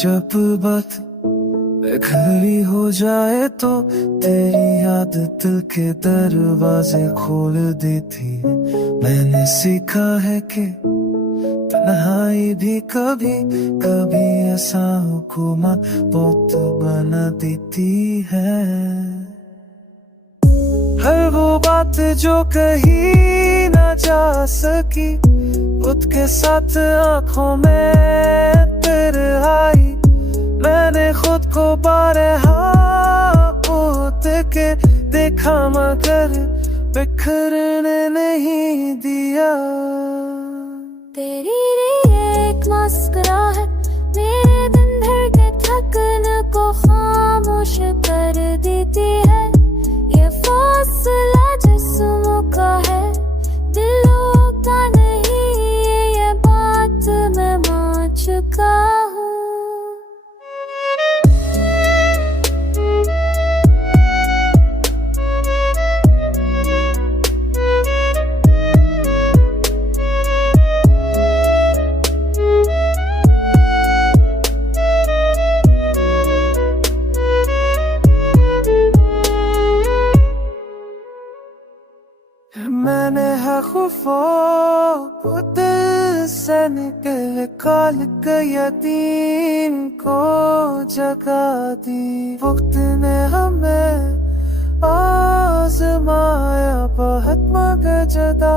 जब बात बिखरी हो जाए तो तेरी याद दिल के दरवाजे खोल देती है। मैंने सीखा है कि तन्हाई भी कभी कभी आशाओं को मौत बना देती है। हर वो बात जो कही ना जा सकी उसके साथ आंखों में तेरे आई। मैंने खुद को बारहा होत के देखा मगर बिखरने नहीं दिया। तेरी एक मुस्कुराहट मेरे दिन भर के थकन को खामोश कर देती है। ये फासला जिस्मों का है दिलों का नहीं, ये बात मैं मान चुका हूँ। मैंने है खुफा खुद से निकाल के यतीम को जगा दी। वक्त ने हमें आजमाया बहुत मगर जदा